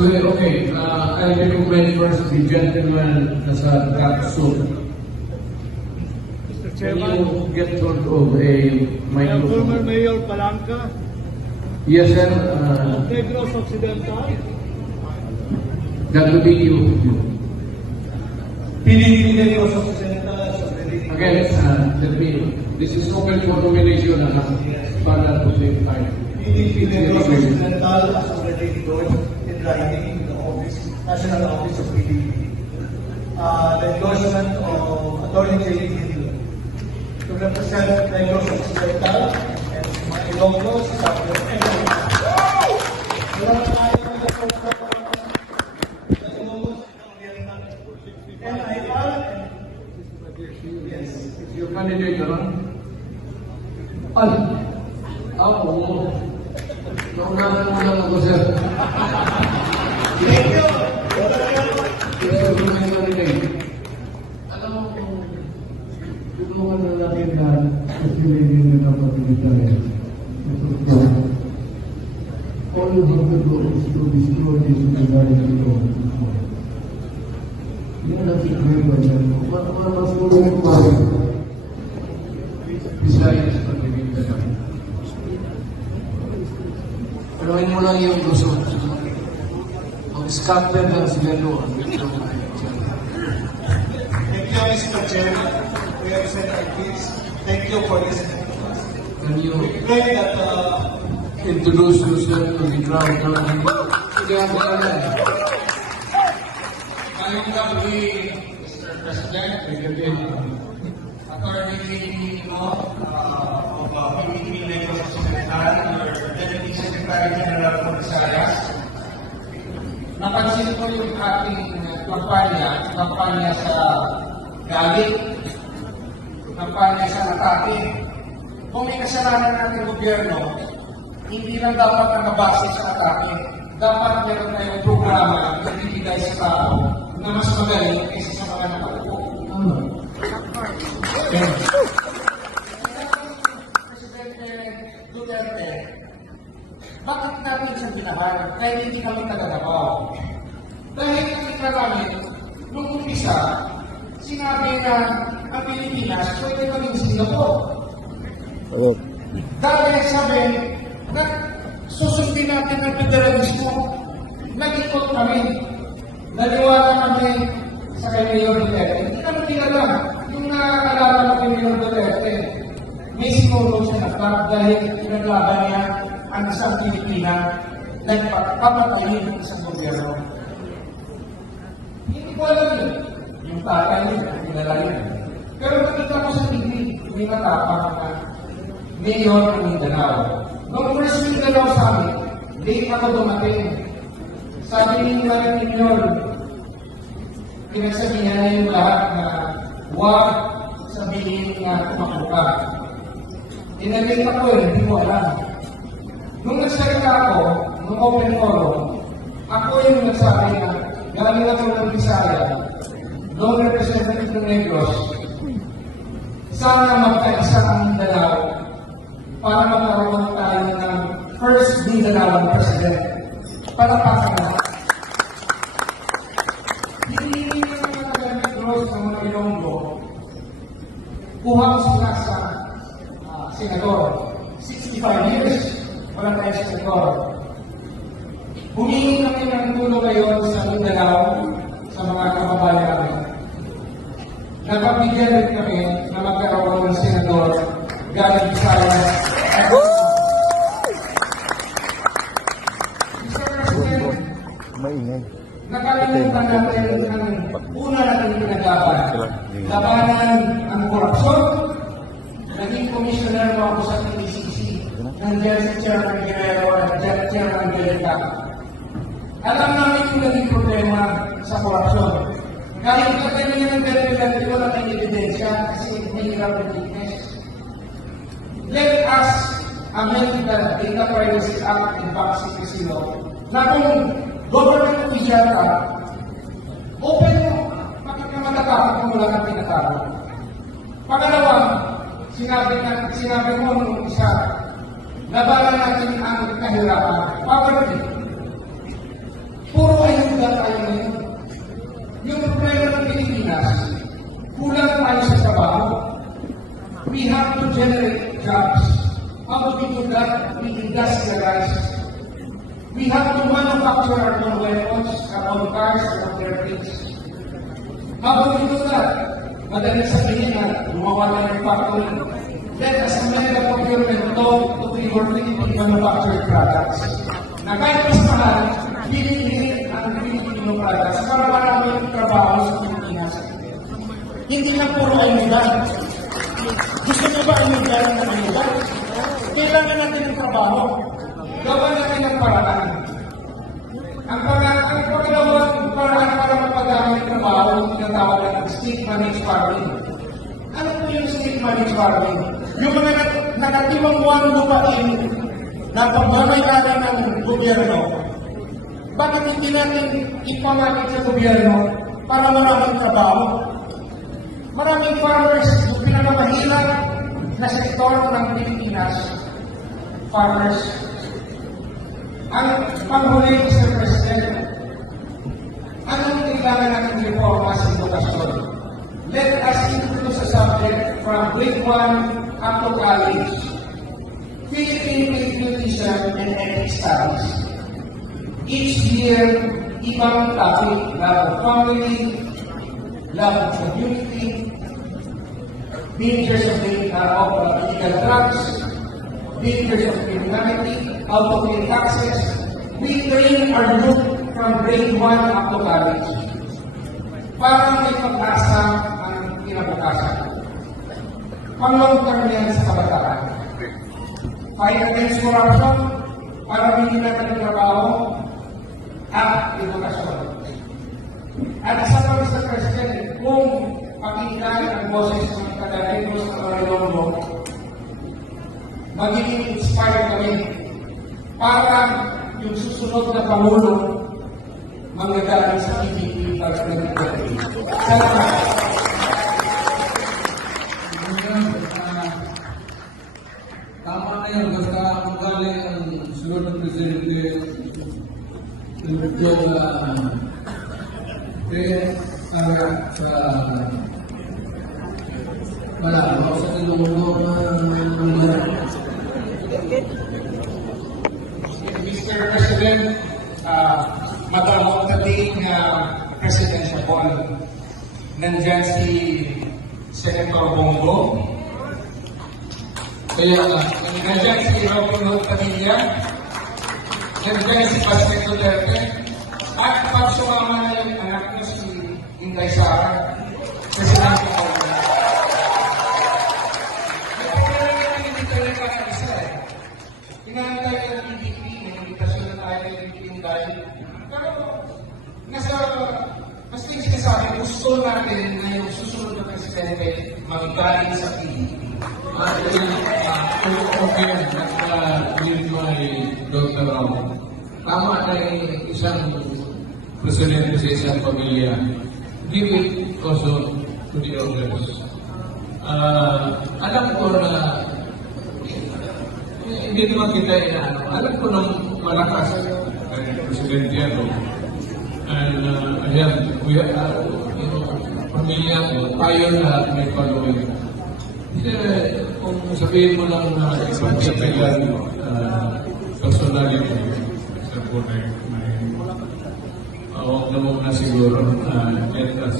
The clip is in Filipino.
So, okay, I recommend first the gentleman nasa dark suit. Mr. Can Chairman, you get hold of a former microphone? Mayor Palanca, Yes, sir. Negros Occidental, That will be you. PDP Negros Occidental is already Again, this is open for nomination para to take time. PDP Negros Occidental has already endorsed in writing in the office, National Office of PDP. The endorsement of Attorney J.D. Hill to represent Negros Occidental and mga Ilonggo sa Your candidate, Ay! Oo. Naunahan mo lang ako, sir. Thank you! Yes, sir, my candidate. Alam mo kung yung mga lalaki na kasilingin na kapatid all you have to do is to destroy this organized law. Yan ang secret ba yan? Mas tulong ko ba? Besides, pag-ibig ka lang. Pero mo lang yung gusto. Mag-scatter lang sila doon. Thank you, Mr. Chairman. We have said our piece. Thank you for listening to us. Can you We pray that introduce yourself to the crowd? Sige, ako lang. Ngayong gabi, Mr. President, Attorney of PDP Negros Occidental, your Deputy Secretary General for Visayas, napansin ko yung ating kampanya sa galit, kampanya sa atake. Kung may kasalanan natin gobyerno, hindi lang dapat nakabase sa atake. Dapat meron tayong programa na ibibigay sa tao na mas magaling kaysa sa mga nakaupo. Presidente Duterte, bakit natin siya binahan? Dahil hindi kami taga-Davao. Dahil nakita namin, nung umpisa, sinabi na ang Pilipinas pwede maging Singapore. Dahil sabi, susundin natin ang federalismo. Nag-ikot kami. Naniwala kami sa kay Mayor Duterte. Hindi kami tinala. Yung nakakalaban ng kay Mayor Duterte, may sinulong siya na club dahil pinaglaban niya ang isang Pilipina na papatayin ng isang gobyerno. Hindi ko alam yun. Yung tatay yun, pinala yun. Pero nakita ko sa TV, may matapang na Mayor ng Mindanao. Nung first Mindanao sa amin, late ako dumating. Sabi ni Mayor Mayor, pinagsabihan na yung lahat na huwag sabihin na tumakbo ka. Inalate ako hindi ko alam. Nung nagsalita ako, nung open forum, ako yung nagsabi na galing ako ng Bisaya, noong representative ng Negros, sana magkaisa ang Mindanao para magkaroon tayo ng first Mindanao President. Palapakan na. Hindi na mga taga-Negros ng mga Ilonggo, kuha ko sila sa senador. 65 years, wala tayong senador. Humingi kami ng tulong ngayon sa Mindanao, sa mga kababayan namin. Napabigyan rin kami na magkaroon ng senador galing Visayas. Nakalimutan natin ang una natin pinaglaban. Labanan ang korupsyon. Naging commissioner mo ako sa PDCC. Nandiyan si Chairman Guerrero at Chairman Guerrero. Alam namin yung naging problema sa korupsyon. Kahit kagaling ng Guerrero, wala tayong ebidensya kasi mahirap ang witness. Let us amend the Data Privacy Act and Bank Secrecy Law na kung government official ka, open mo, bakit ka matatapos kung wala kang tinatago? Pangalawa, sinabi mo nung isa, labanan natin ang kahirapan, poverty. Puro Yung problema ng Pilipinas, kulang tayo sa trabaho. We have to generate jobs. How do we do that? We industrialize. We have to manufacture our own weapons, our own cars, our own airplanes. How do we do that? Madaling sabihin na gumawa ng factory. Let us amend the procurement law to favor Philippine manufactured products. Na kahit mas mahal, bilhin ang Filipino products para maraming trabaho sa Pilipinas. Hindi lang puro ayudan. Gusto nyo ba ayudan ng ayudan? Kailangan natin ng trabaho. Gawa natin ng paraan. Ang pangalawang paraan para mapadami ng trabaho, yung tinatawag ng state managed farming. Ano po yung state managed farming? Yung mga nakatiwang lupain na pagmamayari ng gobyerno, bakit hindi natin ipamagit sa gobyerno para maraming trabaho? Maraming farmers, yung pinakamahirap na sektor ng Pilipinas, farmers. Ang panghuli, Mr. President, anong kailangan natin reforma sa edukasyon? Let us introduce a subject from grade 1 up to college. Philippine Education and Ethics Studies. Each year, ibang topic, love of family, love of community, dangers of illegal drugs, dangers of criminality, how to pay taxes. We train our youth from grade 1 up to college. Para may pag-asa ang kinabukasan. Pang-long term yan sa kabataan. Fight against corruption, para hindi natin ang trabaho at edukasyon. At isa pa, Mr. President, kung pakinggan ang boses ng Tagalinos sa Marilongo, magiging inspired kami para yung susunod na Pangulo manggagaling sa PDP para nag-ibigay. Salamat. Tama na yun, basta magaling ang sunod ng presidente ng sa wala, ako sa tinulong Mr. President, matalong dating presidential ball. Nandyan si Senator Bongo. kaya Nandyan si Robin Hood Padilla. Nandyan si Pastor Duterte. At pagsumama na yung anak niya si Inday Sara. Presidente ko. Hindi talaga ang isa eh. Inaantay ng PDP, may invitasyon na tayo ng Inday. Pero, mas yung sinasabi, gusto natin na yung susunod na presidente magbaling sa PDP. okay, nagpa-lead mo ay Dr. Rao. Tama na yung isang presidente sa isang pamilya. Give it also to the others. Alam ko na hindi naman kita inaano. Alam ko ng malakas presidente ako. And ayan, pamilya ko, tayo lahat may following. Kung sabihin mo lang na ibang kailan personality sa Borek, huwag na muna siguro let us